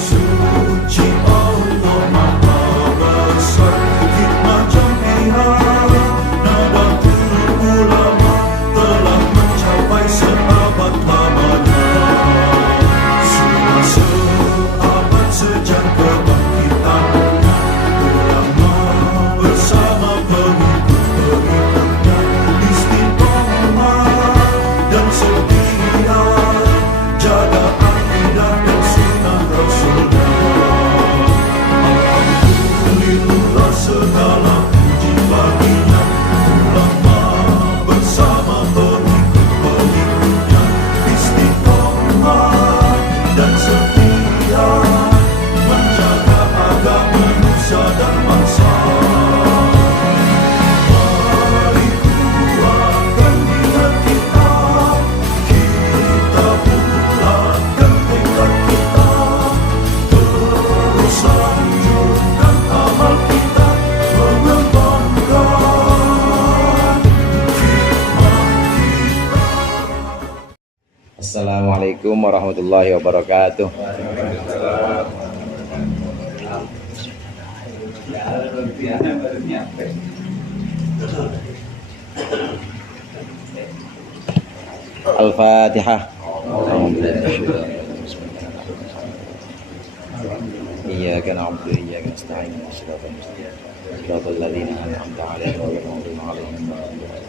suci Allah Maha Besar, hikmah jam'iyah Nadatul Ulama telah mencapai seabad lamanya. Sudah seabad sejak kebangkitannya, ulama bersama pengikut-pengikutnya istiqomah dan setia jaga akidah dan sunnah Rasulnya. Alhamdulillah segala puji baginya, ulama bersama pengikut-pengikutnya istiqomah dan setia menjaga agama manusia dan bangsa. Mari kuatkan niat kita, kita bulatkan tekad kita, terus lanjutkan amal kita, mengembangkan hikmah kita. Assalamualaikum warahmatullahi wabarakatuh. Al-Fatihah. Iyyaka na'budu wa iyyaka nasta'in. Shiratal ladzina an'amta 'alaihim ghairil maghdubi 'alaihim waladdallin.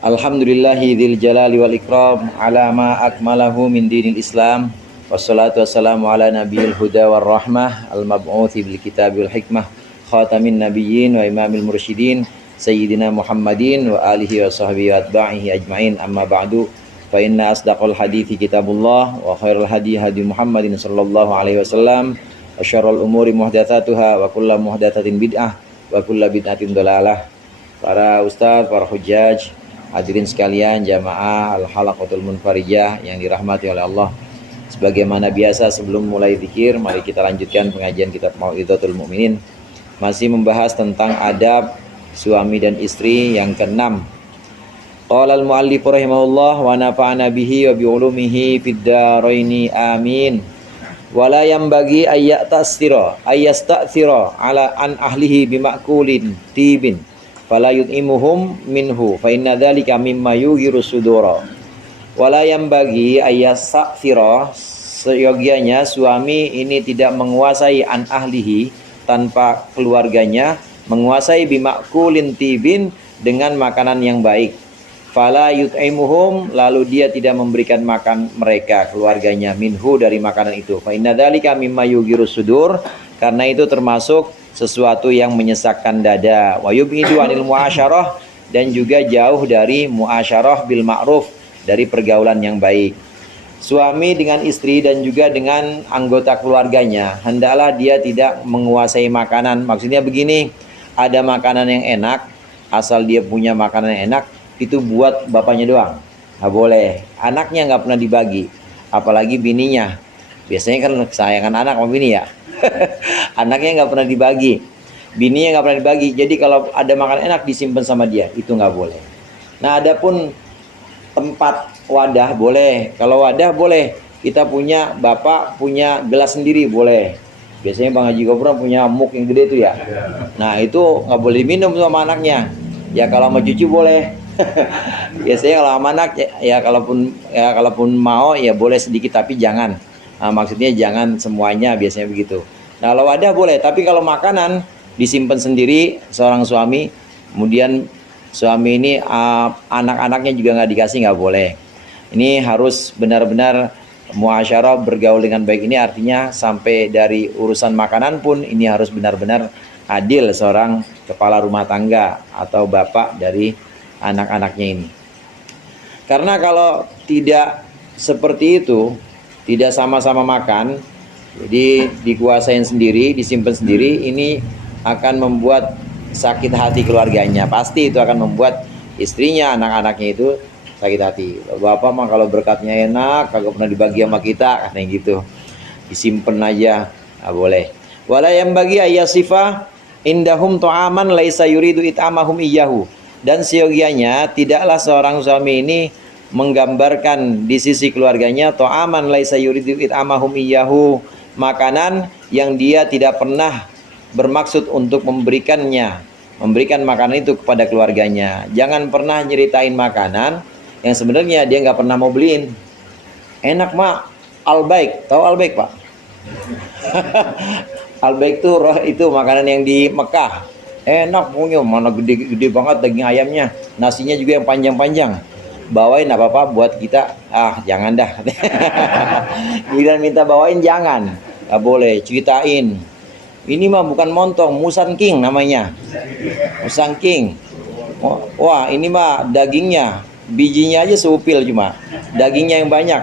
Alhamdulillahi dzil jalali wal ikram ala ma akmalahu min dinil Islam, wassalatu wassalamu ala nabiyil huda war rahmah al mab'uthi bil kitabil hikmah khatamin nabiyyin wa imamil mursyidin sayyidina Muhammadin wa alihi wa sahbihi wa atba'ihi ajma'in, amma ba'du. Fa inna asdaqal hadithi kitabullah wa khairal hadi hadi Muhammadin sallallahu alaihi wasallam wa syarrul umuri muhdatsatuha wa kullu muhdatsatin bid'ah wa kullu bid'atin dhalalah. Para ustaz, para hujjaj, hadirin sekalian jamaah Al-Halaqatul Munfarijah yang dirahmati oleh Allah. Sebagaimana biasa sebelum mulai zikir, mari kita lanjutkan pengajian kitab Mau'izatul Mukminin. Masih membahas tentang adab suami dan istri yang keenam. Qala al-muallif rahimahullah wa nafa'ana bihi wa bi ulumihi fid dharaini amin. Wala yanbaghi ayyatastira ala an ahlihi bimakulin tibin fala yut'imuhum minhu fa inna dzalika mimma yughiru sudura. Wala yanbaghi ayyasafira, seyogianya suami ini tidak menguasai an ahlihi, tanpa keluarganya, menguasai bimakulin tibin, dengan makanan yang baik. Fala yut'imuhum, lalu dia tidak memberikan makan mereka, keluarganya, minhu, dari makanan itu. Fa inna dzalika mimma yughiru sudur, karena itu termasuk sesuatu yang menyesakkan dada. Wa yub'idu 'anil muasyarah, dan juga jauh dari muasyarah bil ma'ruf, dari pergaulan yang baik. Suami dengan istri dan juga dengan anggota keluarganya, hendaklah dia tidak menguasai makanan. Maksudnya begini, ada makanan yang enak, asal dia punya makanan yang enak, itu buat bapaknya doang, nggak boleh. Anaknya nggak pernah dibagi, apalagi bininya. Biasanya kan kesayangan anak sama bini ya. Anaknya nggak pernah dibagi, bininya nggak pernah dibagi. Jadi kalau ada makanan enak disimpan sama dia, itu nggak boleh. Nah, adapun tempat wadah boleh. Kalau wadah boleh, kita punya bapak punya gelas sendiri boleh. Biasanya Bang Haji Gopro punya muk yang gede tuh ya. Nah, itu nggak boleh minum sama anaknya. Ya kalau sama cucu boleh. Biasanya kalau sama anak ya kalaupun mau ya boleh sedikit, tapi jangan. Nah, maksudnya jangan semuanya, biasanya begitu. Nah, kalau wadah boleh, tapi kalau makanan disimpan sendiri seorang suami, kemudian suami ini anak-anaknya juga nggak dikasih, nggak boleh. Ini harus benar-benar muasyarah, bergaul dengan baik. Ini artinya sampai dari urusan makanan pun ini harus benar-benar adil seorang kepala rumah tangga atau bapak dari anak-anaknya ini. Karena kalau tidak seperti itu, tidak sama-sama makan, jadi dikuasain sendiri, disimpan sendiri, ini akan membuat sakit hati keluarganya. Pasti itu akan membuat istrinya, anak-anaknya itu sakit hati. Bapak mah kalau berkatnya enak, kagak pernah dibagi sama kita, katanya gitu. Disimpan aja, nggak boleh. Wala yang bagi ayyasifah indahum ta'aman laisa yuridu it'amahum iyyahu. Dan seyogianya tidaklah seorang suami ini menggambarkan di sisi keluarganya ta'aman laisa yuridu it'amahum iyyahu, makanan yang dia tidak pernah bermaksud untuk memberikan makanan itu kepada keluarganya. Jangan pernah nyeritain makanan yang sebenarnya dia nggak pernah mau beliin. Enak mak, Al-Baik, tahu Al-Baik pak? Al-Baik itu makanan yang di Mekah. Enak punya, mana gede-gede banget daging ayamnya, nasinya juga yang panjang-panjang. Bawain apa-apa buat kita, jangan dah. Giliran minta bawain jangan, nggak boleh. Ceritain, ini mah bukan montong, Musan King namanya, Musan King. Wah ini mah dagingnya, bijinya aja seupil, cuma dagingnya yang banyak.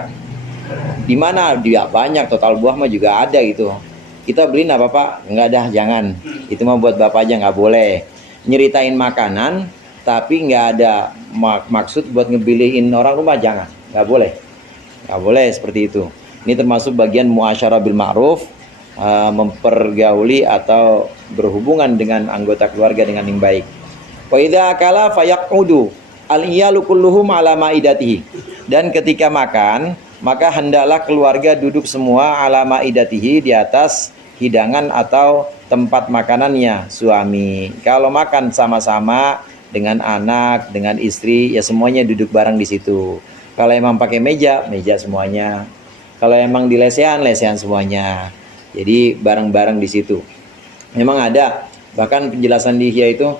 Di mana dia banyak, total buah mah juga ada gitu. Kita beliin apa pak? Enggak dah, jangan. Itu mah buat bapak aja, nggak boleh. Nyeritain makanan tapi nggak ada maksud buat ngebilihin orang rumah, jangan. Nggak boleh. Nggak boleh seperti itu. Ini termasuk bagian muasyarah bil ma'ruf, mempergauli atau berhubungan dengan anggota keluarga dengan yang baik. Wa idza akala fayaqudu al-iyalu kulluhum ala maidatihi. Dan ketika makan, maka hendaklah keluarga duduk semua ala maidatihi, di atas hidangan atau tempat makanannya suami. Kalau makan sama-sama dengan anak, dengan istri, ya semuanya duduk bareng di situ. Kalau emang pakai meja, meja semuanya. Kalau emang di lesehan, lesehan semuanya. Jadi bareng-bareng di situ. Memang ada, bahkan penjelasan di Ihya itu,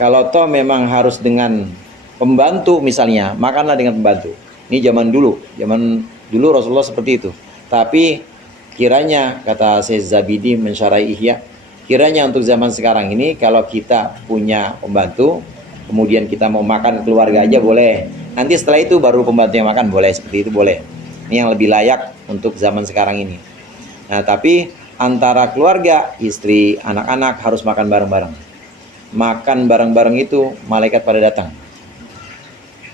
kalau toh memang harus dengan pembantu misalnya, makanlah dengan pembantu. Ini zaman dulu Rasulullah seperti itu. Tapi kiranya, kata Syekh Zabidi mensyarahi Ihya, kiranya untuk zaman sekarang ini kalau kita punya pembantu, kemudian kita mau makan keluarga aja boleh. Nanti setelah itu baru pembantu yang makan, boleh, seperti itu boleh. Ini yang lebih layak untuk zaman sekarang ini. Nah, tapi antara keluarga, istri, anak-anak harus makan bareng-bareng. Makan bareng-bareng itu malaikat pada datang.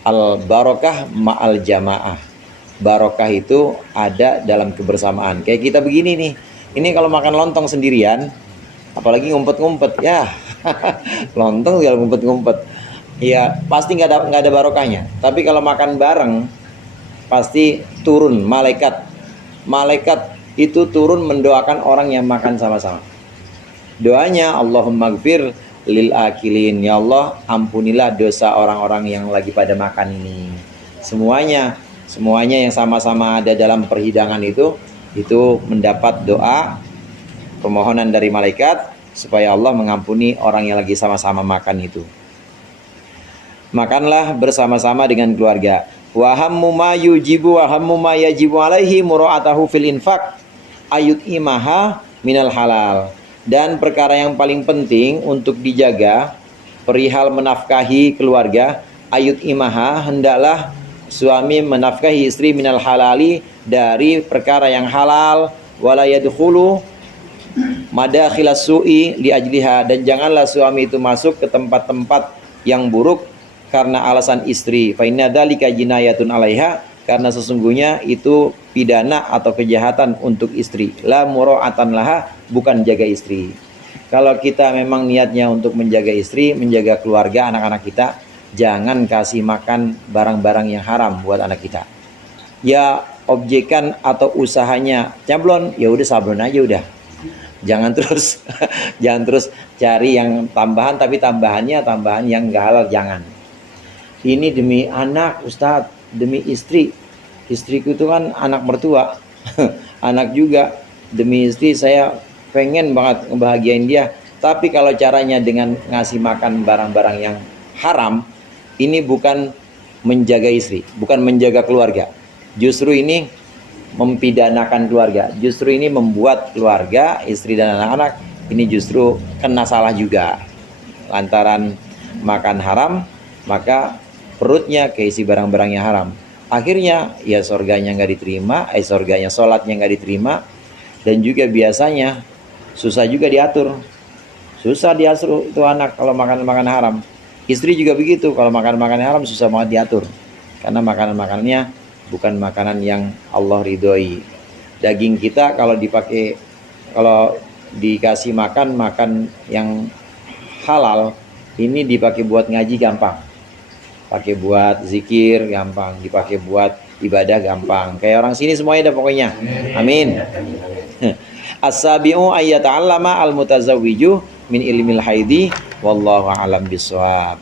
Al-barokah ma'al jamaah. Barokah itu ada dalam kebersamaan. Kayak kita begini nih. Ini kalau makan lontong sendirian, apalagi ngumpet-ngumpet, ya lontong kalau ngumpet-ngumpet, ya pasti nggak ada barokahnya. Tapi kalau makan bareng, pasti turun malaikat. Malaikat itu turun mendoakan orang yang makan sama-sama. Doanya, Allahumma gfir lil akilin, ya Allah ampunilah dosa orang-orang yang lagi pada makan ini. Semuanya yang sama-sama ada dalam perhidangan itu mendapat doa permohonan dari malaikat supaya Allah mengampuni orang yang lagi sama-sama makan itu. Makanlah bersama-sama dengan keluarga. Wa hammu ma yujibu wa hammu ma yajibu alaihi mura'atahu fil infaq ayut imaha minal halal. Dan perkara yang paling penting untuk dijaga perihal menafkahi keluarga, ayut imaha, hendaklah suami menafkahi istri minal halali, dari perkara yang halal, wala yadkhulu madakhilas su'i li ajliha, dan janganlah suami itu masuk ke tempat-tempat yang buruk karena alasan istri. Fa inna dzalika jinayatun 'alaiha, karena sesungguhnya itu pidana atau kejahatan untuk istri. La mura'atan laha, bukan jaga istri. Kalau kita memang niatnya untuk menjaga istri, menjaga keluarga, anak-anak kita, jangan kasih makan barang-barang yang haram buat anak kita. Ya objekan atau usahanya nyablon, ya udah sablon aja udah. Jangan terus cari yang tambahan, tapi tambahan yang enggak halal, jangan. Ini demi anak, Ustadz, demi istri. Istriku itu kan anak mertua. Anak juga, demi istri saya pengen banget ngebahagiain dia. Tapi kalau caranya dengan ngasih makan barang-barang yang haram, ini bukan menjaga istri, bukan menjaga keluarga. Justru ini mempidanakan keluarga. Justru ini membuat keluarga, istri dan anak-anak ini justru kena salah juga. Lantaran makan haram, maka perutnya keisi barang-barang yang haram. Akhirnya ya surganya nggak diterima, surganya sholatnya nggak diterima, dan juga biasanya susah juga diatur. Susah diatur itu anak kalau makan haram. Istri juga begitu, kalau makan haram susah banget diatur. Karena makanannya bukan makanan yang Allah ridhoi. Daging kita kalau dikasih makan yang halal, ini dipakai buat ngaji gampang. pakai buat zikir gampang, dipakai buat ibadah gampang. Kayak orang sini semuanya ada pokoknya. Amin. As-sabi'u ayyata'allama al-mutazawwiju min ilmil haidi wallahu a'lam bissawab.